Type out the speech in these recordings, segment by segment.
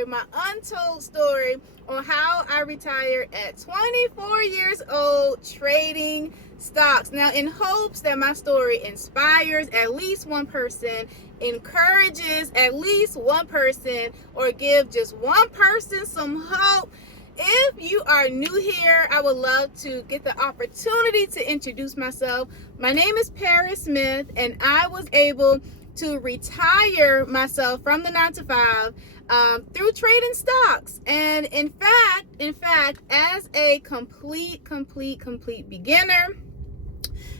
story, my untold story on how I retired at 24 years old trading stocks. Now, in hopes that my story inspires at least one person, encourages at least one person, or give just one person some hope. If you are new here, I would love to get the opportunity to introduce myself. My name is Paris Smith, and I was able to retire myself from the 9-to-5 through trading stocks. And in fact, as a complete beginner,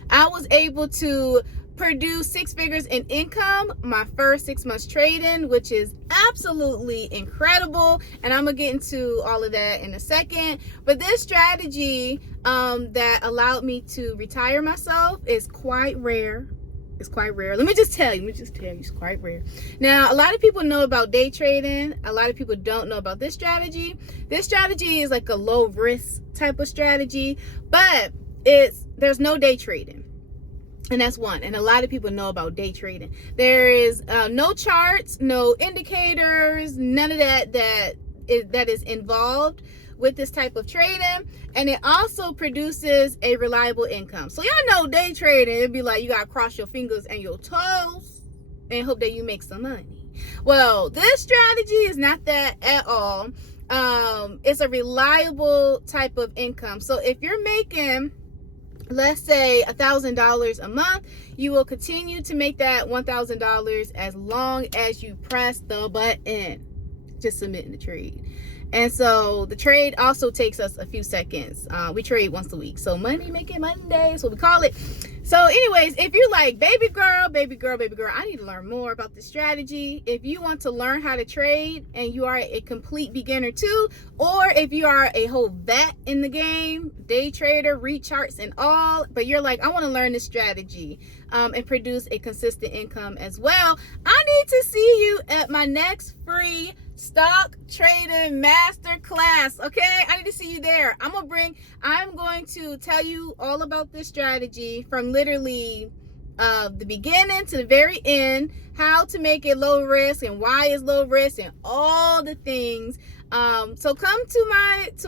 I was able to produce 6 figures in income my first 6 months trading, which is absolutely incredible, and I'm gonna get into all of that in a second. But this strategy that allowed me to retire myself is quite rare. It's quite rare. Let me just tell you, it's quite rare. Now, a lot of people know about day trading. A lot of people don't know about this strategy. This strategy is like a low risk type of strategy, but there's no day trading. And that's one. And a lot of people know about day trading. There is no charts, no indicators, none of that is involved with this type of trading. And it also produces a reliable income. So y'all know day trading, it'd be like you gotta cross your fingers and your toes and hope that you make some money. Well, this strategy is not that at all. It's a reliable type of income. So if you're making, let's say, $1,000 a month, you will continue to make that $1,000 as long as you press the button, just submitting the trade. And so the trade also takes us a few seconds. We trade once a week. So Money Making Monday is what we call it. So anyways, if you're like, baby girl, I need to learn more about this strategy. If you want to learn how to trade and you are a complete beginner too, or if you are a whole vet in the game, day trader, read charts and all, but you're like, I want to learn this strategy and produce a consistent income as well, I need to see you at my next free stock trading masterclass. Okay, I need to see you there. I'm going to tell you all about this strategy from literally the beginning to the very end, how to make it low risk and why it's low risk and all the things. So come to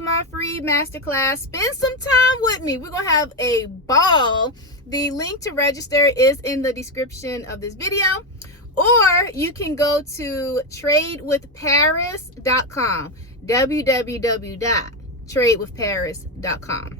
my free masterclass, spend some time with me. We're gonna have a ball. The link to register is in the description of this video, or you can go to tradewithparis.com, www.tradewithparis.com.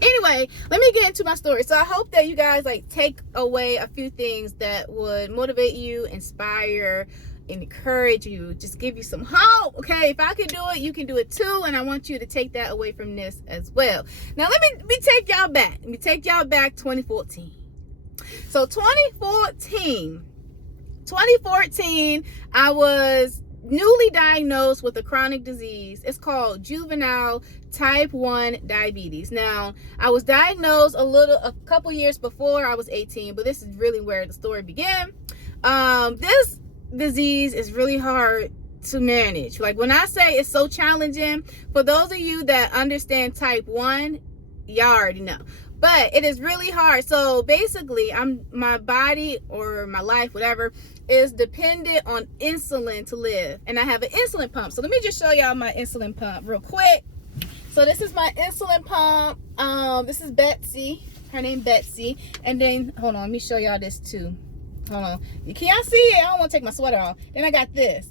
Anyway, let me get into my story. So I hope that you guys take away a few things that would motivate you, inspire, encourage you, just give you some hope. Okay, if I can do it, you can do it too, and I want you to take that away from this as well. Now let me take y'all back. 2014. So 2014, I was newly diagnosed with a chronic disease. It's called juvenile type 1 diabetes. Now, I was diagnosed a couple years before I was 18, but this is really where the story began. This disease is really hard to manage. Like, when I say it's so challenging, for those of you that understand type 1, y'all already know. But it is really hard. So basically, my body or my life, whatever, is dependent on insulin to live. And I have an insulin pump. So let me just show y'all my insulin pump real quick. So this is my insulin pump. This is Betsy. Her name Betsy. And then, hold on, let me show y'all this too. Hold on. Can y'all see it? I don't want to take my sweater off. Then I got this.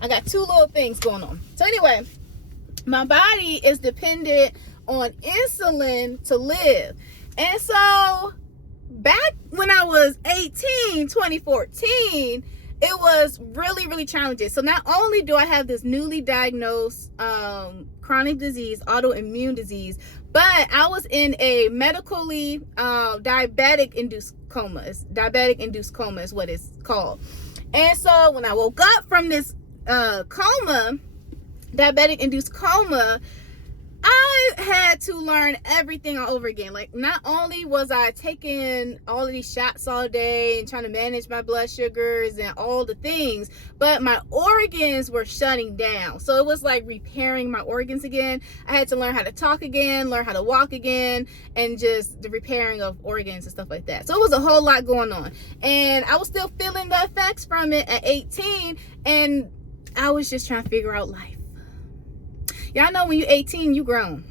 I got 2 little things going on. So anyway, my body is dependent on insulin to live. And so back when I was 18, 2014, it was really challenging. So not only do I have this newly diagnosed chronic disease, autoimmune disease, but I was in a medically diabetic induced coma. Diabetic induced coma is what it's called. And so when I woke up from this coma, diabetic induced coma, I had to learn everything all over again. Like, not only was I taking all of these shots all day and trying to manage my blood sugars and all the things, but my organs were shutting down. So it was like repairing my organs again. I had to learn how to talk again, learn how to walk again, and just the repairing of organs and stuff like that. So it was a whole lot going on. And I was still feeling the effects from it at 18. And I was just trying to figure out life. Y'all know when you're 18, you grown.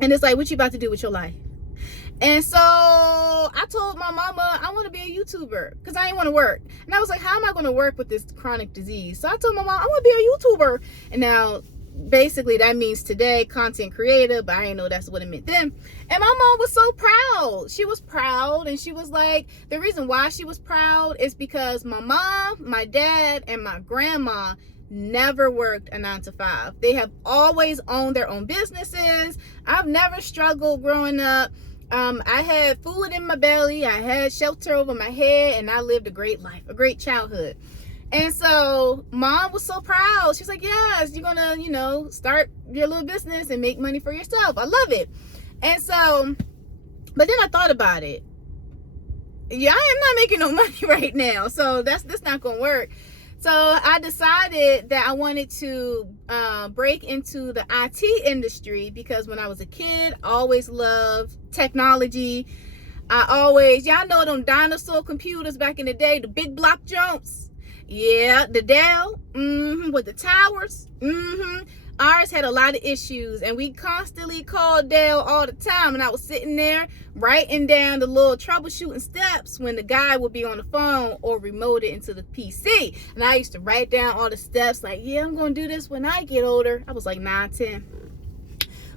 And it's like, what you about to do with your life? And so I told my mama I want to be a YouTuber because I didn't want to work. And I was like, how am I going to work with this chronic disease? So I told my mom I want to be a YouTuber. And now basically that means today content creator, but I didn't know that's what it meant then. And my mom was so proud. She was proud, and she was like, the reason why she was proud is because my mom, my dad, and my grandma never worked a 9-to-5. They have always owned their own businesses. I've never struggled growing up. I had food in my belly, I had shelter over my head, and I lived a great life, a great childhood. And so mom was so proud. She's like, yes, you're gonna, start your little business and make money for yourself. I love it. And so, but then I thought about it. Yeah, I am not making no money right now, so that's not gonna work. So I decided that I wanted to break into the IT industry because when I was a kid, I always loved technology. Y'all know them dinosaur computers back in the day, the big block jumps. Yeah, the Dell, with the towers. Ours had a lot of issues, and we constantly called Dell all the time. And I was sitting there writing down the little troubleshooting steps when the guy would be on the phone or remote it into the PC. And I used to write down all the steps, like, yeah, I'm going to do this when I get older. I was like 9, 10.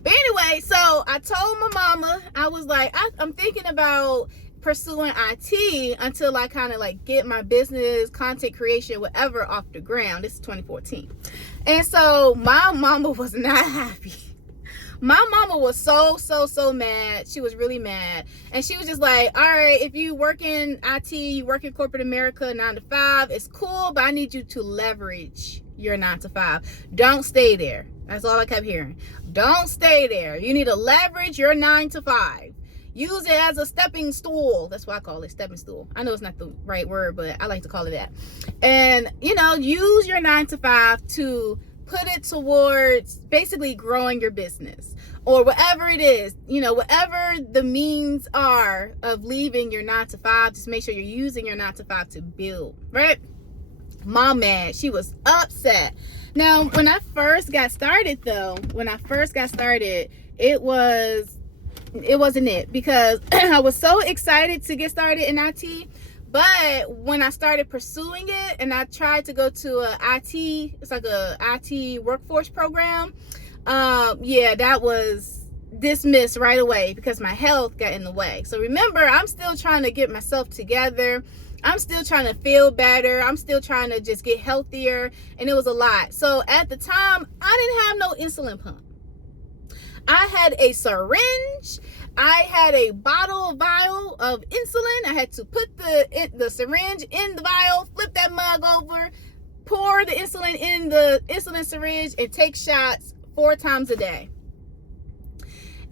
But anyway, so I told my mama, I was like, I'm thinking about pursuing IT until I kind of like get my business, content creation, whatever off the ground. This is 2014. And so my mama was not happy. My mama was so mad. She was really mad. And she was just like, all right, if you work in IT, you work in corporate America, 9 to 5, it's cool, but I need you to leverage your 9 to 5. Don't stay there. That's all I kept hearing. Don't stay there. You need to leverage your 9 to 5. Use it as a stepping stool. That's what I call it, stepping stool. I know it's not the right word, but I like to call it that. And, use your 9 to 5 to put it towards basically growing your business or whatever it is, whatever the means are of leaving your 9 to 5, just make sure you're using your 9 to 5 to build, right? Mom mad. She was upset. Now, when I first got started, it wasn't it because I was so excited to get started in IT. But when I started pursuing it and I tried to go to it's like a IT workforce program, that was dismissed right away because my health got in the way. So remember, I'm still trying to get myself together. I'm still trying to feel better. I'm still trying to just get healthier. And it was a lot. So at the time, I didn't have no insulin pump. I had a syringe. I had a vial of insulin. I had to put the syringe in the vial, flip that mug over, pour the insulin in the insulin syringe, and take shots 4 times a day.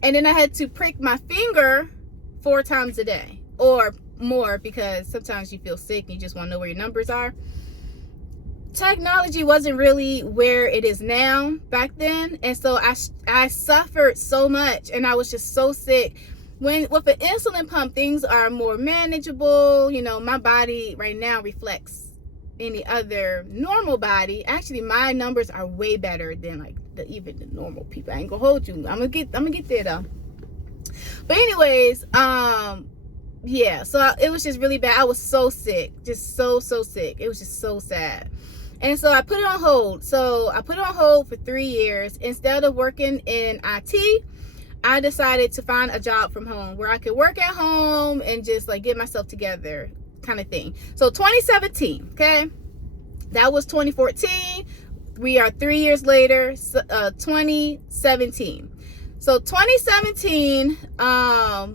And then I had to prick my finger 4 times a day or more because sometimes you feel sick and you just want to know where your numbers are. Technology wasn't really where it is now back then, and so I suffered so much, and I was just so sick. With an insulin pump, things are more manageable. My body right now reflects any other normal body. Actually, my numbers are way better than like even the normal people. I ain't gonna hold you. I'm gonna get there though. But anyways, so it was just really bad. I was so sick, just so sick. It was just so sad. And so I put it on hold. So I put it on hold for 3 years. Instead of working in IT, I decided to find a job from home where I could work at home and just like get myself together kind of thing. So 2017, okay? That was 2014. We are 3 years later, 2017. So 2017, I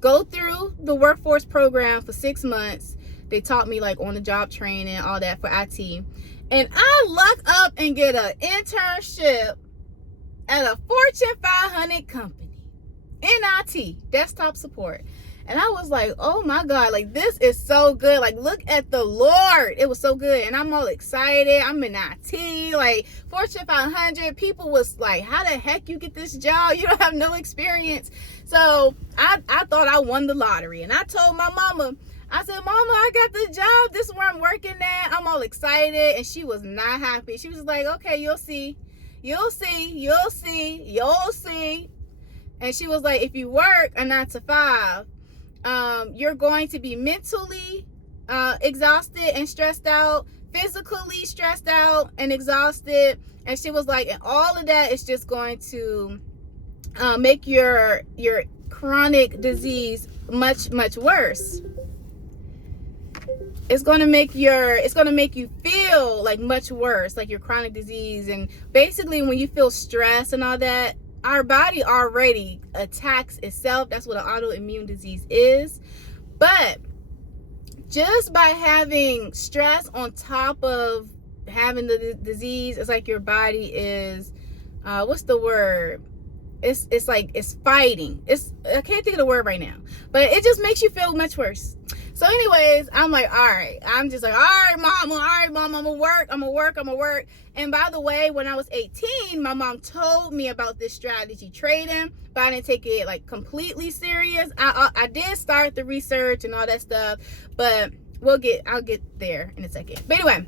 go through the workforce program for 6 months. They taught me like on the job training, all that for IT. And I luck up and get an internship at a Fortune 500 company in IT, desktop support. And I was like, oh my God, like this is so good. Like, look at the Lord. It was so good. And I'm all excited. I'm in IT, like Fortune 500. People was like, how the heck you get this job? You don't have no experience. So I thought I won the lottery. And I told my mama, I said, Mama, I got the job. This is where I'm working at. I'm all excited. And she was not happy. She was like, okay, you'll see. You'll see. You'll see. You'll see. And she was like, if you work a 9 to 5, you're going to be mentally exhausted and stressed out, physically stressed out and exhausted. And she was like, and all of that is just going to make your chronic disease much worse. It's going to make you feel like much worse, like your chronic disease. And basically when you feel stress and all that, our body already attacks itself. That's what an autoimmune disease is. But just by having stress on top of having the disease, it's like your body is, what's the word? It's like it's fighting. I can't think of the word right now, but it just makes you feel much worse. So anyways, I'm like, all right. I'm just like, all right, Mom, I'm gonna work. And by the way, when I was 18, my mom told me about this strategy trading, but I didn't take it like completely serious. I did start the research and all that stuff, but I'll get there in a second. But anyway,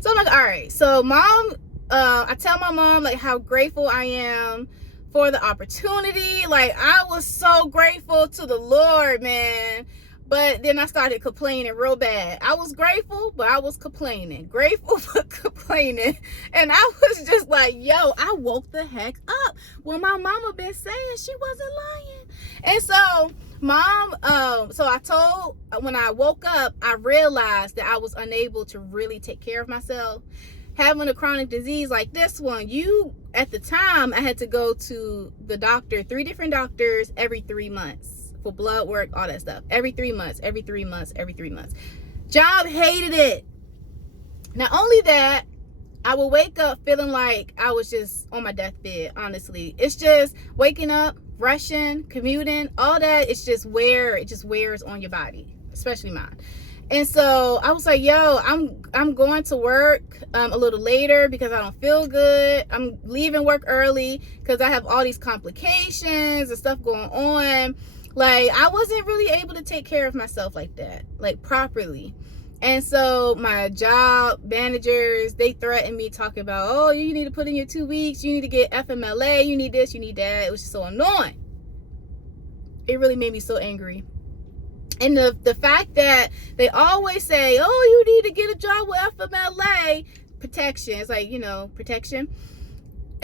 so I'm like, all right. So Mom, I tell my mom like how grateful I am for the opportunity. Like, I was so grateful to the Lord, man. But then I started complaining real bad. I was grateful, but I was complaining. Grateful, but complaining. And I was just like, yo, I woke the heck up. Well, my mama been saying she wasn't lying. And so, Mom, when I woke up, I realized that I was unable to really take care of myself. Having a chronic disease like this one, at the time, I had to go to the doctor, 3 different doctors every 3 months. For blood work, all that stuff. Every 3 months. Job hated it. Not only that, I would wake up feeling like I was just on my deathbed, honestly. It's just waking up, rushing, commuting, all that. It just wears on your body, especially mine. And so I was like, yo, I'm going to work a little later because I don't feel good. I'm leaving work early because I have all these complications and stuff going on. Like, I wasn't really able to take care of myself like that, like properly. And so my job managers, they threatened me talking about, oh, you need to put in your 2 weeks. You need to get FMLA. You need this, you need that. It was just so annoying. It really made me so angry. And the fact that they always say, oh, you need to get a job with FMLA protection. It's like, protection.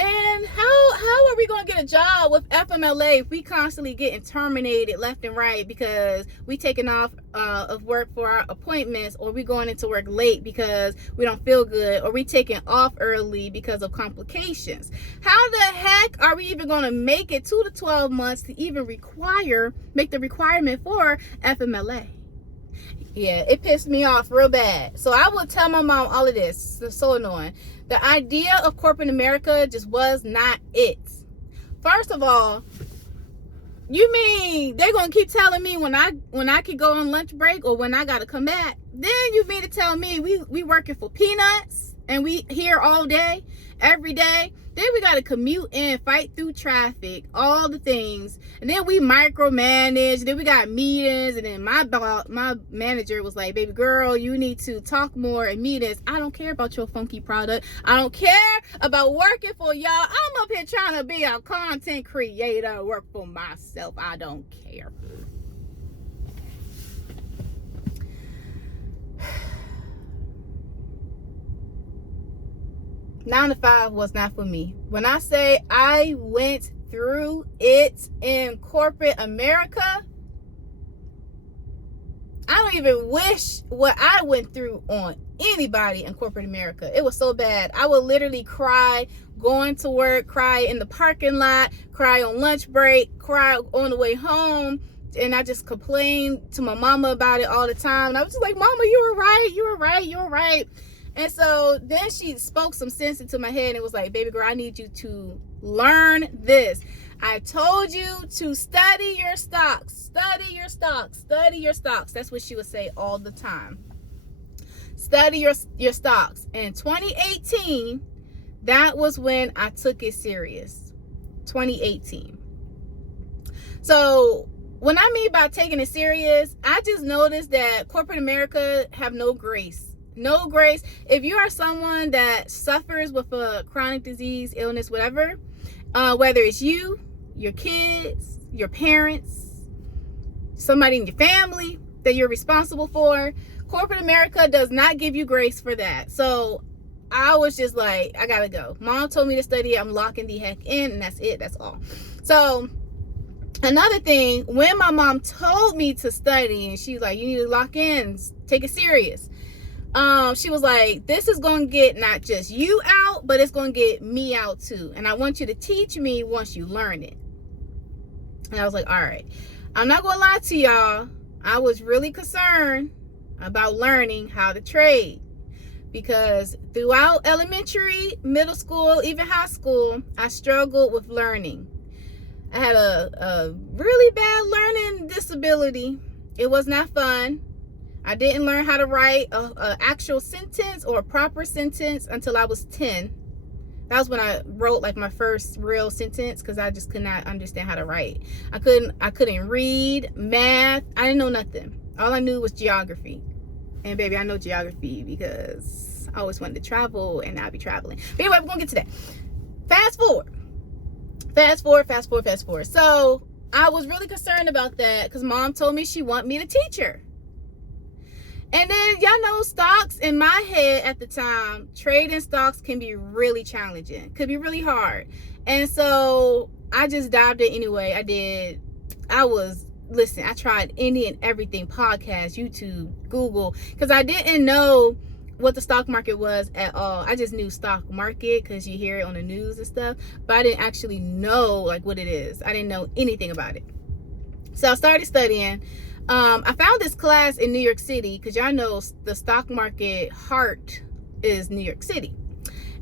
And how are we going to get a job with FMLA if we constantly getting terminated left and right because we taking off of work for our appointments, or we going into work late because we don't feel good, or we taking off early because of complications? How the heck are we even going to make it 2 to 12 months to even make the requirement for FMLA? Yeah, it pissed me off real bad. So I would tell my mom all of this. It's so annoying. The idea of corporate America just was not it. First of all, you mean they're gonna keep telling me when I can go on lunch break or when I gotta come back? Then you mean to tell me we working for peanuts and we here all day, every day? Then we gotta commute and fight through traffic, all the things, and then we micromanage. Then we got meetings, and then my manager was like, "Baby girl, you need to talk more in meetings. I don't care about your funky product. I don't care about working for y'all. I'm up here trying to be a content creator, work for myself. I don't care." 9 to 5 was not for me. When I say I went through it in corporate America, I don't even wish what I went through on anybody in corporate America. It was so bad. I would literally cry going to work, cry in the parking lot, cry on lunch break, cry on the way home. And I just complained to my mama about it all the time. And I was just like, Mama, you were right. And so then she spoke some sense into my head and was like, baby girl, I need you to learn this. I told you to study your stocks. Study your stocks. That's what she would say all the time. Study your stocks. In 2018, that was when I took it serious. 2018. So when I mean by taking it serious, I just noticed that corporate America have no grace. No grace. If you are someone that suffers with a chronic disease, illness, whatever, whether it's you, your kids, your parents, somebody in your family that you're responsible for, corporate America does not give you grace for that. So I was just like, I gotta go. Mom told me to study. I'm locking the heck in, and that's it. That's all. So another thing, when my mom told me to study, and she's like, you need to lock in, take it serious. She was like, this is going to get not just you out, but it's going to get me out too. And I want you to teach me once you learn it. And I was like, all right. I'm not going to lie to y'all. I was really concerned about learning how to trade. Because throughout elementary, middle school, even high school, I struggled with learning. I had a really bad learning disability. It was not fun. I didn't learn how to write a actual sentence or a proper sentence until I was 10. That was when I wrote like my first real sentence, because I just could not understand how to write. I couldn't read, math. I didn't know nothing. All I knew was geography. And baby, I know geography because I always wanted to travel, and I'll be traveling. But anyway, we're gonna get to that. Fast forward. So I was really concerned about that because mom told me she wanted me to teach her. And then y'all know stocks, in my head at the time, trading stocks can be really challenging, could be really hard. And so I just dived in anyway. I tried any and everything, podcast, YouTube, Google, because I didn't know what the stock market was at all. I just knew stock market because you hear it on the news and stuff, but I didn't actually know like what it is. I didn't know anything about it. So I started studying. I found this class in New York City because y'all know the stock market heart is New York City.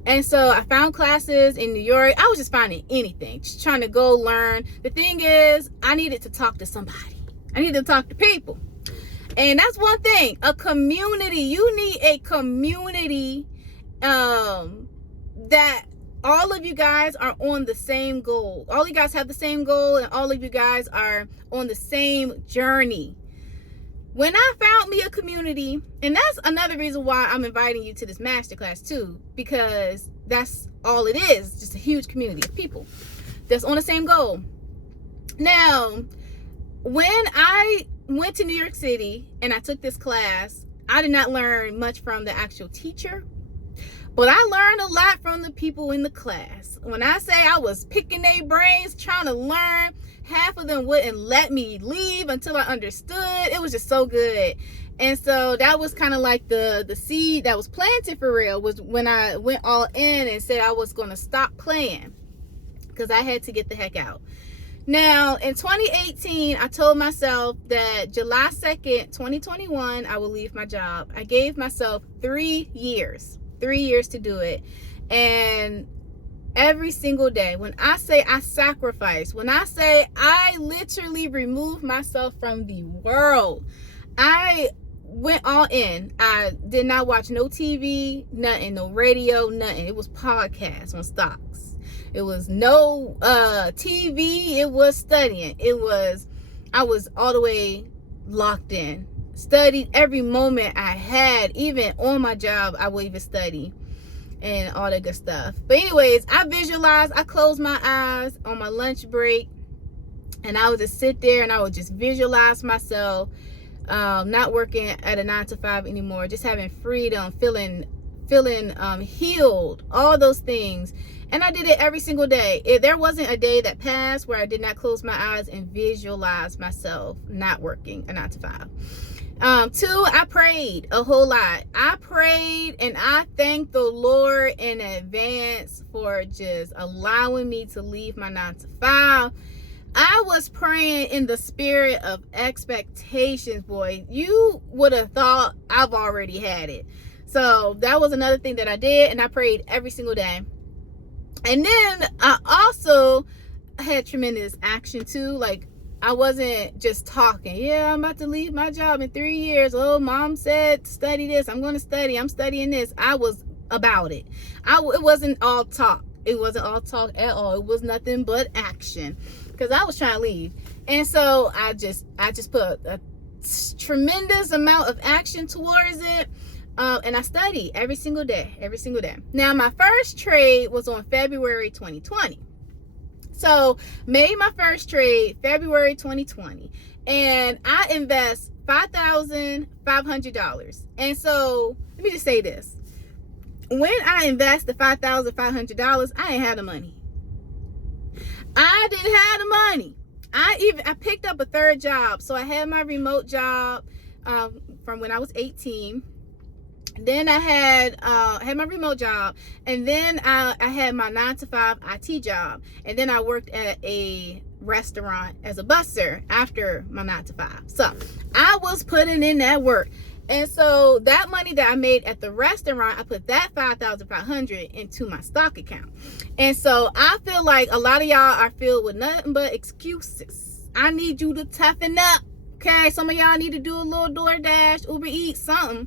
And so I found classes in New York. I was just finding anything, just trying to go learn. The thing is, I needed to talk to somebody. I needed to talk to people. And that's one thing, a community. You need a community that all of you guys are on the same goal. All you guys have the same goal, and all of you guys are on the same journey. When I found me a community, and that's another reason why I'm inviting you to this masterclass too, because that's all it is, just a huge community of people that's on the same goal. Now, when I went to New York City and I took this class, I did not learn much from the actual teacher, but I learned a lot from the people in the class. When I say I was picking their brains, trying to learn, half of them wouldn't let me leave until I understood. It was just so good. And so that was kind of like the seed that was planted for real, was when I went all in and said I was going to stop playing because I had to get the heck out. Now, in 2018, I told myself that July 2nd, 2021, I will leave my job. I gave myself 3 years to do it. And every single day, when I say I sacrifice, when I say I literally remove myself from the world, I went all in. I did not watch no TV, nothing, no radio, nothing. It was podcasts on stocks. It was no TV. It was studying. I was all the way locked in. Studied every moment I had. Even on my job, I would even study and all that good stuff. But anyways, I visualized. I closed my eyes on my lunch break, and I would just sit there and I would just visualize myself not working at a 9-to-5 anymore, just having freedom, feeling healed, all those things. And I did it every single day. There wasn't a day that passed where I did not close my eyes and visualize myself not working a 9-to-5. 2, I prayed a whole lot. I prayed and I thanked the Lord in advance for just allowing me to leave my 9-to-5. I was praying in the spirit of expectations, boy. You would have thought I've already had it. So that was another thing that I did, and I prayed every single day. And then I also had tremendous action too. Like, I wasn't just talking. Yeah, I'm about to leave my job in 3 years. Oh, mom said study this. I'm going to study. I'm studying this. I was about it. It wasn't all talk. It wasn't all talk at all. It was nothing but action, because I was trying to leave. And so I just put a tremendous amount of action towards it. And I studied every single day. Now, my first trade was on February 2020. So, made my first trade February 2020. And I invest $5,500. And so, let me just say this. When I invest the $5,500, I ain't had the money. I didn't have the money. I picked up a third job. So I had my remote job from when I was 18. Then I had my remote job, and then I had my 9-to-5 IT job, and then I worked at a restaurant as a busser after my 9-to-5. So I was putting in that work. And so that money that I made at the restaurant, I put that $5,500 into my stock account. And so I feel like a lot of y'all are filled with nothing but excuses. I need you to toughen up. Okay, some of y'all need to do a little DoorDash, Uber Eats, something,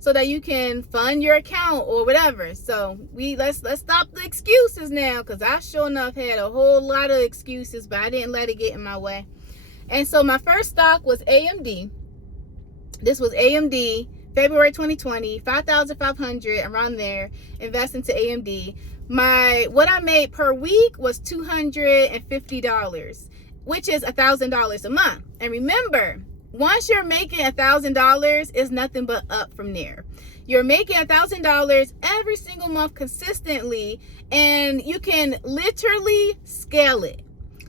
so that you can fund your account or whatever. So let's stop the excuses now, because I sure enough had a whole lot of excuses, but I didn't let it get in my way. And so my first stock was AMD. This was AMD, February 2020, $5,500, around there, invest into AMD. What I made per week was $250, which is $1,000 a month. And remember, once you're making $1,000, it's nothing but up from there. You're making $1,000 every single month consistently, and you can literally scale it.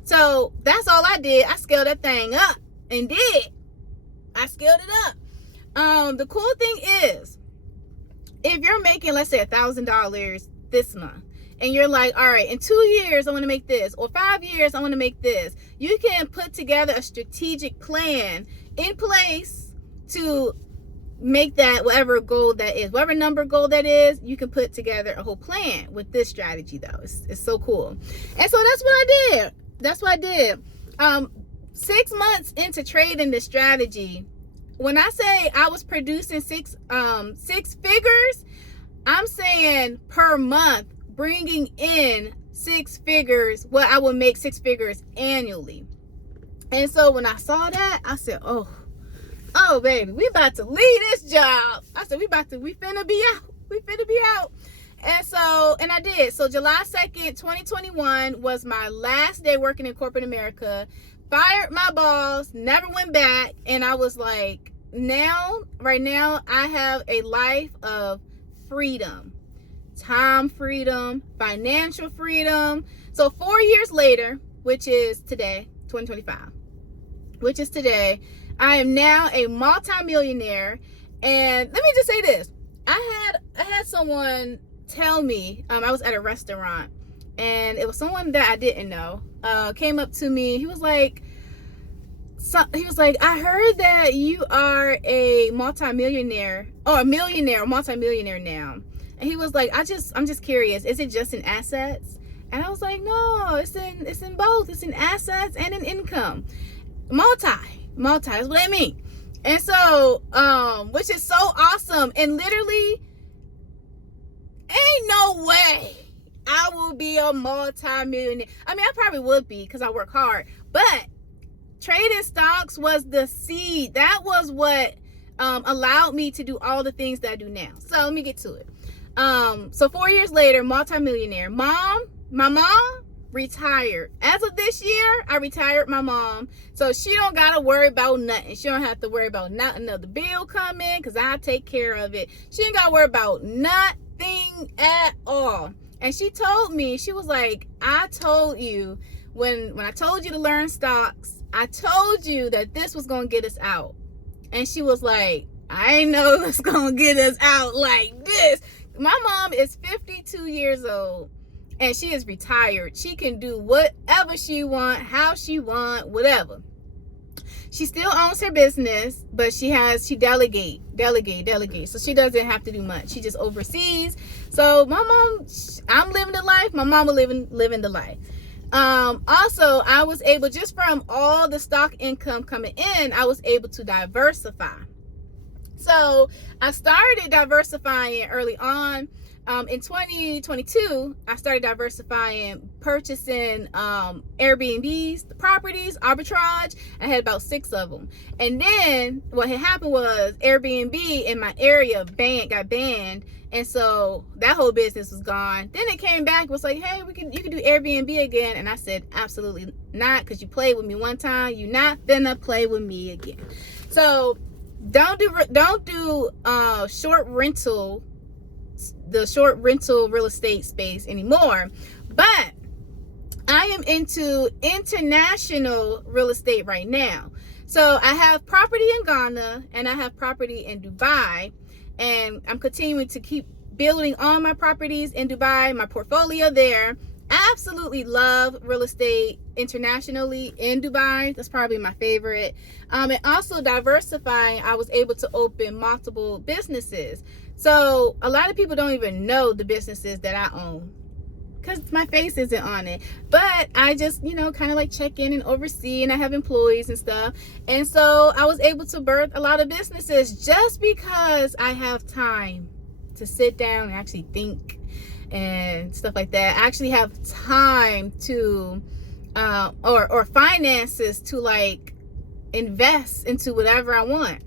So that's all I did. I scaled that thing up and did. I scaled it up. The cool thing is, if you're making, let's say, $1,000 this month, and you're like, all right, in 2 years, I want to make this, or 5 years, I want to make this, you can put together a strategic plan in place to make that whatever goal that is, whatever number goal that is. You can put together a whole plan with this strategy, though. It's so cool. And so that's what I did. 6 months into trading this strategy, when I say I was producing six figures, I'm saying per month, bringing in 6 figures. Well, I would make 6 figures annually. And so when I saw that, I said, oh baby, we about to leave this job. I said, we finna be out. And I did. So July 2nd, 2021 was my last day working in corporate America. Fired my boss, never went back. And I was like, right now, I have a life of freedom, time freedom, financial freedom. So 4 years later, which is today, 2025, which is today, I am now a multimillionaire. And let me just say this. I had someone tell me, I was at a restaurant, and it was someone that I didn't know, came up to me. He was like, I heard that you are a multimillionaire, or a millionaire, or multimillionaire now. And he was like, I'm just curious, is it just in assets? And I was like, no, it's in both. It's in assets and in income. Multi, that's what I mean. And so, which is so awesome. And literally, ain't no way I will be a multi-millionaire. I mean, I probably would be, because I work hard. But trading stocks was the seed. That was what allowed me to do all the things that I do now. So let me get to it. So 4 years later, multi-millionaire. My mom retired. As of this year, I retired my mom. So she don't got to worry about nothing. She don't have to worry about not another bill coming, because I take care of it. She ain't got to worry about nothing at all. And she told me, she was like, I told you, when I told you to learn stocks, I told you that this was going to get us out. And she was like, I ain't know it was going to get us out like this. My mom is 52 years old, and she is retired. She can do whatever she want, how she want, whatever. She still owns her business, but she delegate. So she doesn't have to do much. She just oversees. So my mom, I'm living the life. My mama living the life. Also, I was able, just from all the stock income coming in, I was able to diversify. So I started diversifying early on. in 2022, I started diversifying, purchasing Airbnbs, the properties, arbitrage. I had about 6 of them. And then what had happened was Airbnb in my area got banned. And so that whole business was gone. Then it came back, was like, hey, you can do Airbnb again. And I said, absolutely not, because you played with me one time. You're not gonna play with me again. So don't do the short rental real estate space anymore. But I am into international real estate right now. So I have property in Ghana and I have property in Dubai, and I'm continuing to keep building on my properties in Dubai, my portfolio there. Absolutely love real estate internationally in Dubai. That's probably my favorite. And also diversifying, I was able to open multiple businesses. So a lot of people don't even know the businesses that I own because my face isn't on it. But I just, kind of like check in and oversee, and I have employees and stuff. And so I was able to birth a lot of businesses just because I have time to sit down and actually think and stuff like that. I actually have time to or finances to like invest into whatever I want.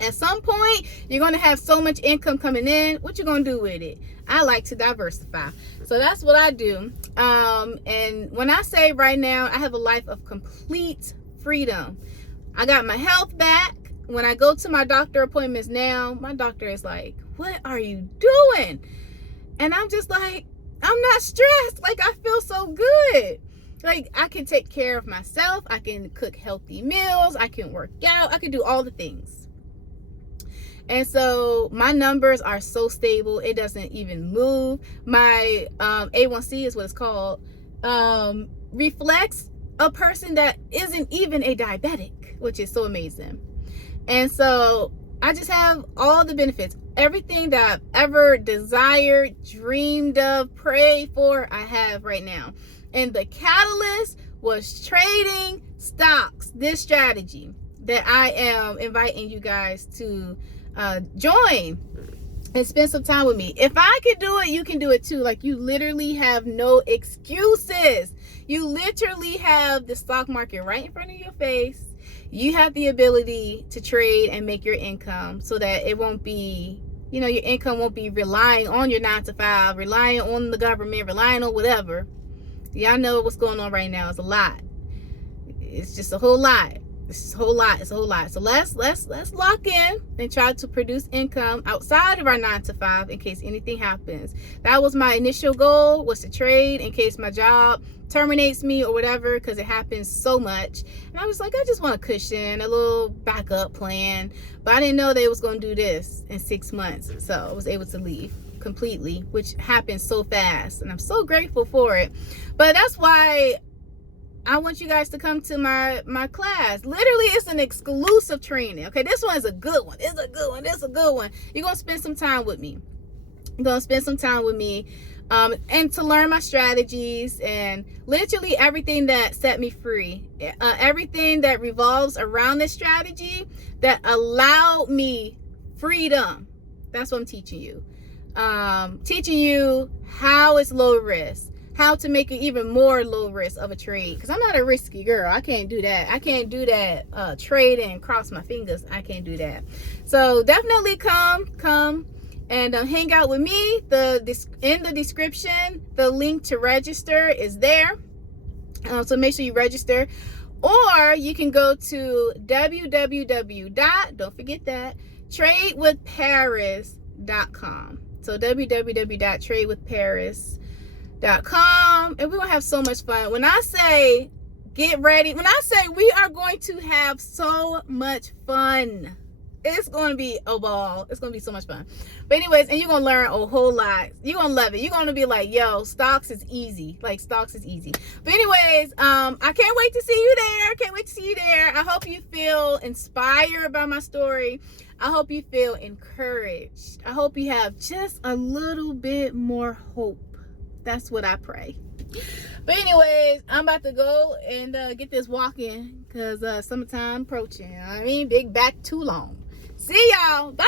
At some point, you're going to have so much income coming in. What you going to do with it? I like to diversify. So that's what I do. And when I say right now, I have a life of complete freedom. I got my health back. When I go to my doctor appointments now, my doctor is like, what are you doing? And I'm just like, I'm not stressed. Like, I feel so good. Like, I can take care of myself. I can cook healthy meals. I can work out. I can do all the things. And so my numbers are so stable, it doesn't even move. My A1C is what it's called, reflects a person that isn't even a diabetic, which is so amazing. And so I just have all the benefits. Everything that I've ever desired, dreamed of, prayed for, I have right now. And the catalyst was trading stocks, this strategy that I am inviting you guys to join and spend some time with me. If I can do it, you can do it too. Like, you literally have no excuses. You literally have the stock market right in front of your face. You have the ability to trade and make your income so that it won't be, your income won't be relying on your 9 to 5, relying on the government, relying on whatever. Y'all know what's going on right now. It's a lot. It's just a whole lot. It's a whole lot. It's a whole lot. So let's lock in and try to produce income outside of our 9 to 5 in case anything happens. That was my initial goal, was to trade in case my job terminates me or whatever, because it happens so much. And I was like, I just want a cushion, a little backup plan. But I didn't know they was going to do this in 6 months. So I was able to leave completely, which happened so fast. And I'm so grateful for it. But that's why I want you guys to come to my class. Literally, it's an exclusive training. Okay, this one is a good one. It's a good one. It's a good one. You're going to spend some time with me. You're going to spend some time with me and to learn my strategies and literally everything that set me free. Everything that revolves around this strategy that allowed me freedom. That's what I'm teaching you. Teaching you how it's low risk, how to make it even more low risk of a trade, because I'm not a risky girl. I can't do that. I can't do that trade and cross my fingers. I can't do that. So definitely come and hang out with me. In the description, the link to register is there, so make sure you register. Or you can go to don't forget that, tradewithparis.com. So www.tradewithparis.com, and we're gonna have so much fun. When I say get ready, when I say we are going to have so much fun, it's gonna be a ball. It's gonna be so much fun. But anyways, and you're gonna learn a whole lot. You're gonna love it. You're gonna be like, yo, stocks is easy. Like, stocks is easy. But anyways, I can't wait to see you there. Can't wait to see you there. I hope you feel inspired by my story. I hope you feel encouraged. I hope you have just a little bit more hope. That's what I pray. But anyways, I'm about to go and get this walking, because summertime approaching. You know what I mean? Big back too long. See y'all. Bye.